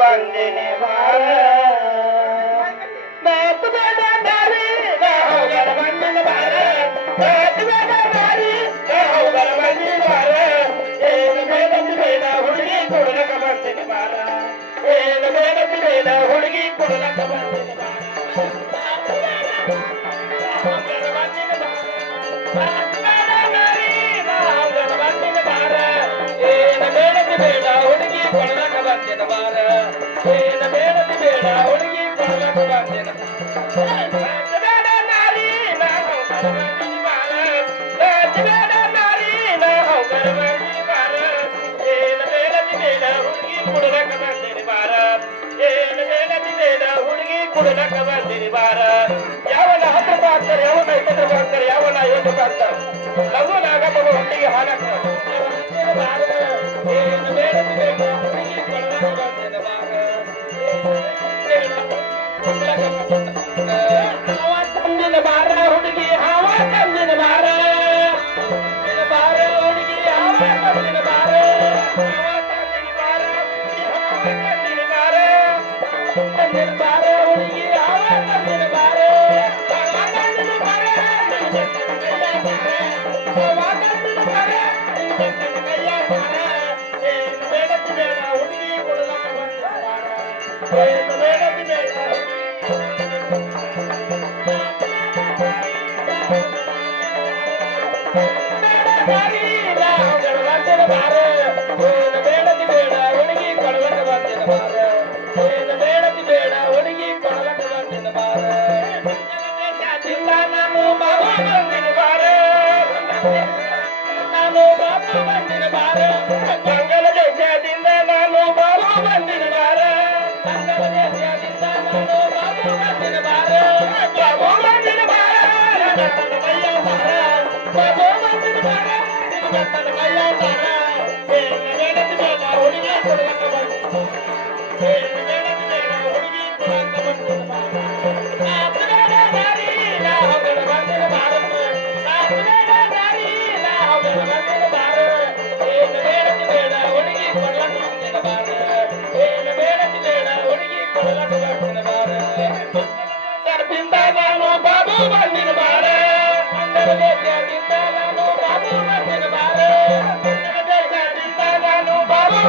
ಬಂದಿನಿ ಬಾರ ಮಾತು ಬೇಡ ನಾರಿ ಹೋಗರ ಬಂದಿನ ಬಾರ ಮಾತು ಬೇಡ ನಾರಿ ಹೋಗರ ಬಂದಿನ ಬಾರ ಏನು ಬೇಡಂತ ಬೇಡ ಹುಡುಗಿ ಕೊಡಲಕ ಬಂದಿನಿ ಬಾರ ಏನು ಬೇಡಂತ ಬೇಡ ಹುಡುಗಿ ಕೊಡಲಕ ಬಂದಿನಿ ಬಾರ ಬೇಡ ಹುಡುಗಿ ಕೊಡಲಕ ಬಂದಿನ ಬಾರ ಏನ ಬೇಡದಿ ಬೇಡ ಹುಡುಗಿ ಕೊಡಲಕ ಬಂದಿನ ಬೇಡ ನಾರಿ ಬಂದಿನ ಬಾರ ಬೇಡ ನಾರಿ ಬಂದಿನ ಬಾರ ಏನ ಬೇಡದಿ ಬೇಡ ಹುಡುಗಿ ಕೊಡಲಕ ಬಂದಿನ ಬಾರ ಏನ ಬೇಡದಿ ಬೇಡ ಹುಡುಗಿ ಕೊಡಲಕ ಬಂದಿನ ಬಾರ ಯಾವನ ಹತ್ತು ಬಾಕ್ತಾರೆ ಯಾವನ ಇಪ್ಪತ್ತು ಬಾಕ್ತಾರೆ ಯಾವನ 50 ಬಾಕ್ತಾರೆ ಲಘು ನಾಗಮ್ಮ ಹೊಟ್ಟಿಗೆ ಹಾಲಕ್ಕ ಬಾರ ಏನು ಬೇಡದಿ ಬೇಡ ಹುಡುಗಿ ಕೊಡಲಕ ಬಂದಿನ ಬಾರ ಹಾವ ತಂದಿನ ಬಾರ ಹುಡುಗಿ ಹಾವ ತಂದಿನ ಬಾರ ಬಾರ ಹುಡುಗಿ ಹಾವ ತಂದಿನ ಬಾರ ಹಾವ ತಂದಿನ ಬಾರ ತಂದಿನ ಬಾರ ತಂದಿನ ಬಾರ ಹುಡುಗಿ ಹಾವ ತಂದಿನ ಬಾರ ಹಾವ ತಂದಿನ ಬಾರ ಹಾವ ತಂದಿನ ಬಾರ ಕೈಯ ಬಾರ ಏನು ಬೇಡದಿ ಬೇಡ ಹುಡುಗಿ ಕೊಡಲಕ ಬಂದಿನ ಬಾರ ಏನು ಬೇಡದಿ ಬೇಡ ಬಂದಿನ ಬಾರ ಏನು ಬೇಡದಿ ಬೇಡ ಹುಡುಗಿ ಕೊಡಲಕ ಬಂದಿನ ಬಾರ ಏನು ಬೇಡದಿ ಬೇಡ ಹುಡುಗಿ ಕೊಡಲಕ ಬಂದಿನ ಬಾರ ದೇಶದಿಂದ ನಾನು ಬಾಬು ಬಂದಿನ ಬಾರ ನಾನು ಬಾಬು ಬಂದಿನ ಬಾರ ಮಂಗಲ ದೇಶದಿಂದ ನಾನು ಬಾಬು ಬಂದಿನ ಬಾರ ಮಂಗಲ ದೇಶದಿಂದ ನಾನು ಬಾಬು ಬಂದಿನ ಬಾರ ಬಾಬು ಬಂದಿನ ಬಾರ ನನ್ನ ಕೈಯ ಬಾರ ಬಾಬು ಬಂದಿನ ಬಾರ ನನ್ನ ಕೈಯ ಬಾರ ಏನು ಬೇಡದಿ ಬೇಡ ಹುಡುಗಿ ಕೊಡಲಕ ಬಂದಿನ ಏನು ಬೇಡದಿ ಬೇಡ ಹುಡುಗಿ ಕೊಡಲಕ ಬಂದಿನ ಬಾರ ಮಾತು ಬೇಡ ನಾರಿ ಹೋಗರ ಬಂದಿನ ಬಾರ ಮಾತು ಬೇಡ ನಾರಿ ಹೋಗರ ಬಂದಿನ ಬಾರ ಏನು ಬೇಡದಿ ಬೇಡ ಹುಡುಗಿ ಕೊಡಲಕ ಬಂದಿನ ಬಾರ ಏನು ಬೇಡದಿ ಬೇಡ ಹುಡುಗಿ ಕೊಡಲಕ ಬಂದಿನ ಬಾರ ಸರ್ಪಿಂದ ನಾನು ಬಾಬು ಬಂದಿನ ಬಾರ ಅಂದರ ದೇಶದಿಂದ ನಾನು ಬಾಬು ಬಂದಿನ ಬಾರ ಅಂದರ ದೇಶದಿಂದ ನಾನು ಬಾಬು